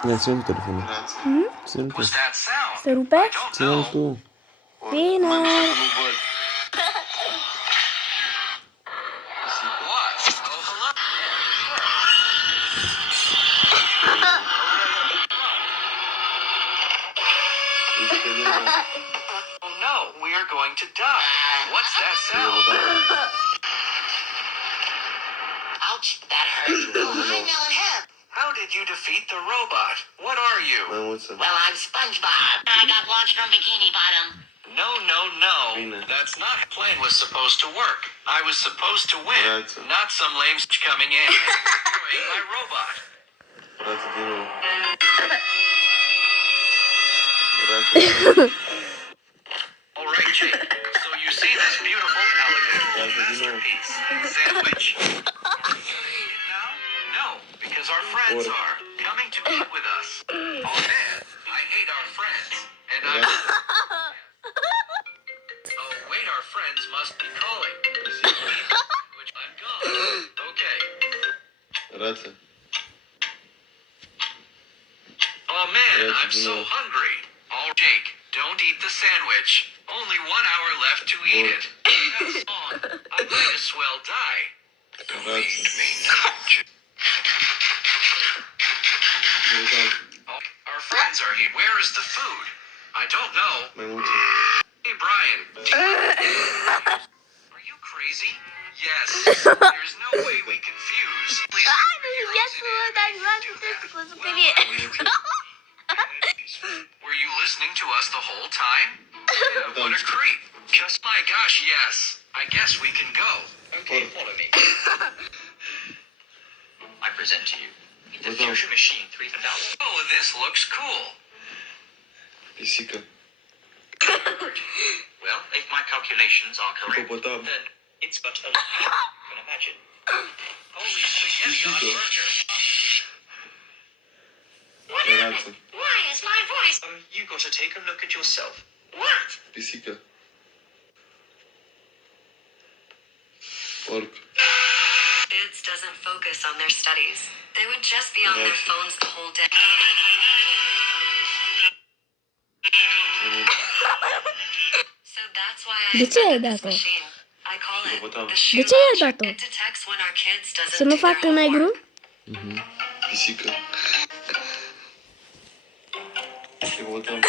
Ținem tu telefonul. Ținem tu. Se rupe? Ținem tu. Bine. Oh no, we are going to die. What's that sound? Ouch, that hurt. Oh, hi, Melon Hep. How did you defeat the robot? What are you? Well, I'm SpongeBob. I got launched from Bikini Bottom. No. That's not how the plan was supposed to work. I was supposed to win, not some lame coming in and destroying my robot. All right, Jake. So you see this beautiful, elegant masterpiece sandwich? Now? No, because our friends are coming to eat with us. Oh man, I hate our friends, and I'm. Oh wait, our friends must be calling. Which I'm gone. Okay. Oh man, I'm so hungry. Oh Jake, don't eat the sandwich. Only 1 hour left to eat it. That's long. I might as well die. Eat me now. Our friends are here. Where is the food? I don't know. Hey Brian, are you crazy? Yes. There's no way we can fuse. Please. Were you listening to us the whole time? Yeah, what a creep. Just my gosh, yes. I guess we can go. Okay, follow me. I present to you the Fusion Machine 3000. Oh, this looks cool. Well, if my calculations are correct, then it's but a you can imagine. Holy spaghetti on burger. What happened? Why is my voice? You got to take a look at yourself. What? Kids doesn't focus on their studies. They would just be on their phones the whole day. So that's why I De ce ai invented this dat-o? machine. I call it the De shoe ce ai launcher. dat-o? It detects when our kids doesn't Să nu do their facă negru? homework.